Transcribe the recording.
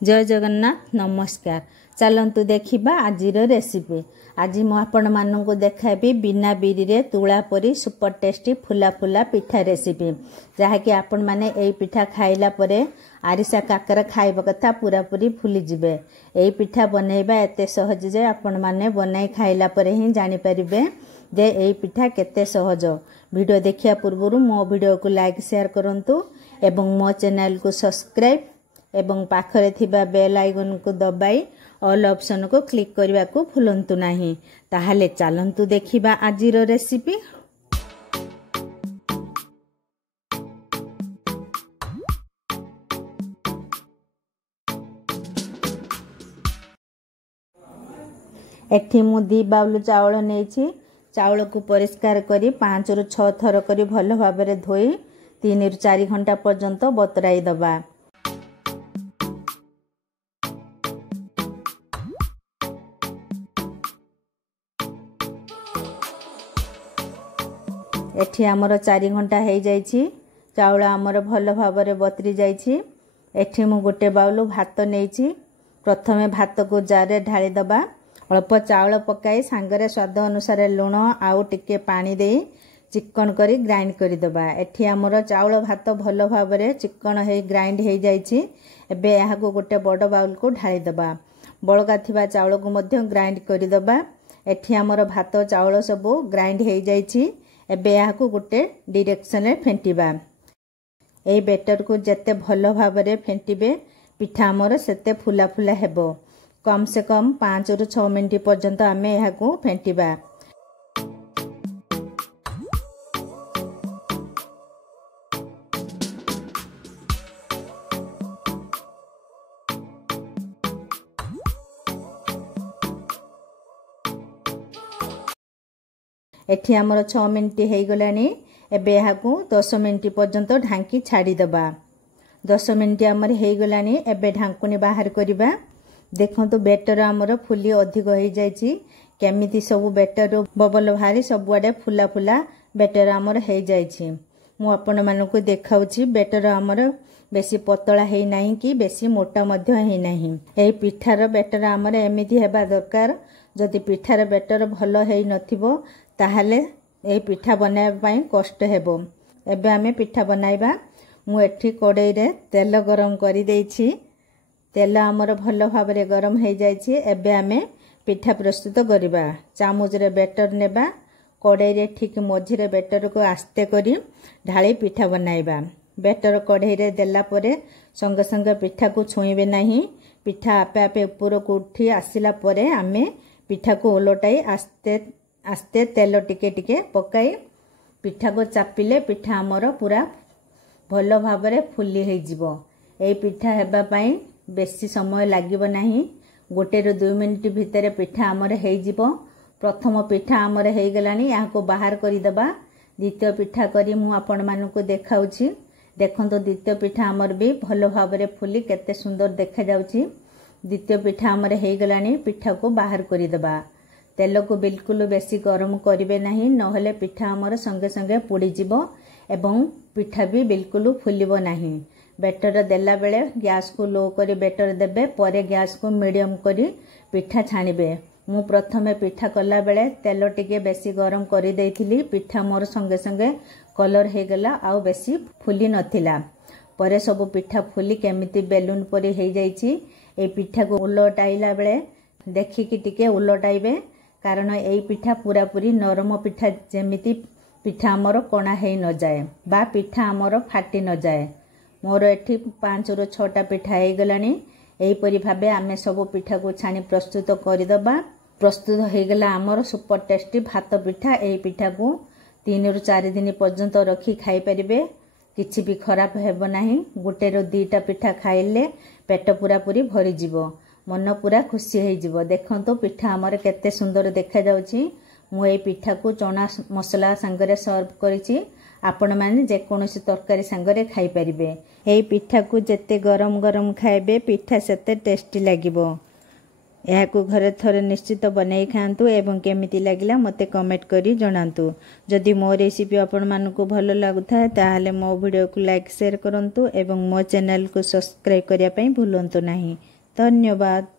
जय जगन्नाथ नमस्कार। चलतु देखा आज रेसिपी। आज मुझे देखाबी बिना बिरी रे तुला परी सुपर टेस्टी फुला फुला पिठा रेसिपी जहाँकि आपण मैंने यही पिठा खाइला परे आरिसा काकर खाइबा कथा पूरा पूरी फुली जिबे। यही पिठा बनैबा एते सहज जे आपण मैंने बनाई खाइला परे ही जानि परिबे जे यही पिठा केते सहज। वीडियो देखिया पूर्व मो वीडियो को लाइक शेयर करंतु एवं मो चैनल को सब्सक्राइब एवं पाखरे थिबा बेल आइकन को दबाई ऑल ऑप्शन को क्लिक करने को भूलंतु नहीं। ताहले चलंतु देखिबा आजिर रेसिपी। एठी मु 2 बाउल चावल नेछि। चावल को परिष्कार करी 5 रु 6 थर करी भल भाबरे धोई 3 रु 4 घंटा पर्यंत बतराई दबा। एठी आमर 4 घंटा हो जाइछि। चाउल आमर भल भाबरे बतरी जाइछि। एठी मु गोटे बाउल भात नेछि। प्रथमे भात को जारे ढाली दबा। अल्प चाउल पकाई सांगरे स्वाद अनुसार लुण आउ टिके पानी दे चिकन करी ग्राइंड करी दबा। एठी आमर चाउल भात भल भाबरे चिकन हे ग्राइंड हो जाइछि। एबे यहाँ को गोटे बड़ बाउल को ढाली दबा। बळका थिबा चाउल को मध्य ग्राइंड करी दबा। एठी आमर भात चाउल सब ग्राइंड हो जाइछि। एबे यहाँ को गोटे डायरेक्शन रे फेंटिबा। एई बेटर को जत्ते भल भाबरे फेंटिबे पिठा आमर सेते फुला फुला हेबो। कम से कम 5 रु 6 मिनिट पर्यंत आमे यहाँ को फेंटिबा। एठी आमर 6 मिनिट हो गलानी। एबे यहाँ को 10 मिनिट पर्यंत ढांकी छाड़ी दबा। 10 मिनिट आमर हो गलानी। एबे ढांकुनी बाहर करिबा। देखंतु बेटर आमर फुली अधिक हो जाइछि। केमिति सब बेटर बबल भारी सब आडे फुला फुला बेटर आमर हो जाइछि। मु आपण मानको देखाउछि बेटर आमर बेसी पतला है नहीं कि बेसी मोटा मध्य है नहीं। एही पिठार बेटर आमर एमिति हेबा दरकार। जदि पिठार बेटर भल है नथिबो ताहले एही पिठा बनाइबा पई कष्ट हेबो। एबे आमे पिठा बनाइबा। मु एठी कड़ाई रे तेल गरम करि देछि। तेल आमर भल भाबरे गरम हो जाइछि। एबे आमे पिठा प्रस्तुत करिबा। चामच रे बेटर नेबा। कड़ाई रे ठीक मझी रे बेटर को आस्ते करी ढाली पिठा बनाइबा। बेटर कड़ाई रे देला परे संगे संगे पिठा को छुईबे नहीं। पिठा आपे आपे ऊपर को उठी आसिला परे आमे पिठा को उलटाई आस्ते आस्ते तेल टिके टिके पकाई पिठा को चापिले पिठा आमर पूरा भल भाबरे फुली हो जिवो। एई पिठा हेबा पई बेसी समय लागिबो नाही। 1 ରୁ 2 मिनिट भितर पिठा आमर हो जिवो। प्रथम पिठा आमर हो गलानी। यहाँ को बाहर करी दबा। द्वितीय पिठा करी मु आपण मानको देखाउछि। देखंतो द्वितीय पिठा आमर भी भल भाबरे फुली केते सुंदर देखा जाउछि। द्वितीय पिठा आमर हो गलानी। पिठा को बाहर करी दबा। तेल को बिल्कुल बेसी गरम करिवे नाही नहले पिठा आमर संगे संगे पोड़ी जिवो एवं पिठा भी बिल्कुल फुलिबो नाही। बेटर देला बेले गैस को लो करी बेटर देबे। परे गैस को मीडियम करी पिठा छाणिबे। मु प्रथमे पिठा कला बेले तेल टिके बेसी गरम करी देइथिली। पिठा मोर संगे संगे कलर हे गला आउ बेसी फुली नथिला। परे सब पिठा फुली केमिति बेलून परी हे जाइछि। ए पिठा को उलटाइला बेले देखिकी टिके उलटाइबे कारण एई पिठा पूरा पूरी नरम पिठा जेमिति पिठा आमर कणा हे न जाए बा पिठा आमर फाटी न जाए। मोर एठी 5 रु 6टा पिठा हो गलानी। एही परी भाबे आमे सब पिठा को छानी प्रस्तुत करि दबा। प्रस्तुत हो गला आमर सुपर टेस्टी भात पिठा। एही पिठा को 3 रु 4 दिन पर्यंत रखी खाई परिबे। किछि भी खराब हेबो नाही। 1 ରୁ 2टा पिठा खाइले पेट पूरा पूरी भरी जिवो। मन पूरा खुशी हो जिवो। देखंतो पिठा आमर केते सुंदर देखा जाउछि। मु एई पिठा को चना मसला संगरे सर्व करिछि। आपण माने जे कोनोसी तरकारी संगरे खाई परिबे। एई पिठा को जेते गरम गरम खाइबे पिठा सेते टेस्टी लागिबो। ଏହାକୁ ଘରେ ଥରେ ନିଶ୍ଚିତ ବନେଇ ଖାଆନ୍ତୁ ଏବଂ କେମିତି ଲାଗିଲା ମୋତେ କମେଣ୍ଟ କରି ଜଣାନ୍ତୁ। ଯଦି ମୋ ରେସିପି ଆପଣମାନଙ୍କୁ ଭଲ ଲାଗୁଥାଏ ତାହେଲେ ମୋ ଭିଡ଼ିଓକୁ ଲାଇକ୍ ସେୟାର କରନ୍ତୁ ଏବଂ ମୋ ଚ୍ୟାନେଲକୁ ସବସ୍କ୍ରାଇବ୍ କରିବା ପାଇଁ ଭୁଲନ୍ତୁ ନାହିଁ। ଧନ୍ୟବାଦ।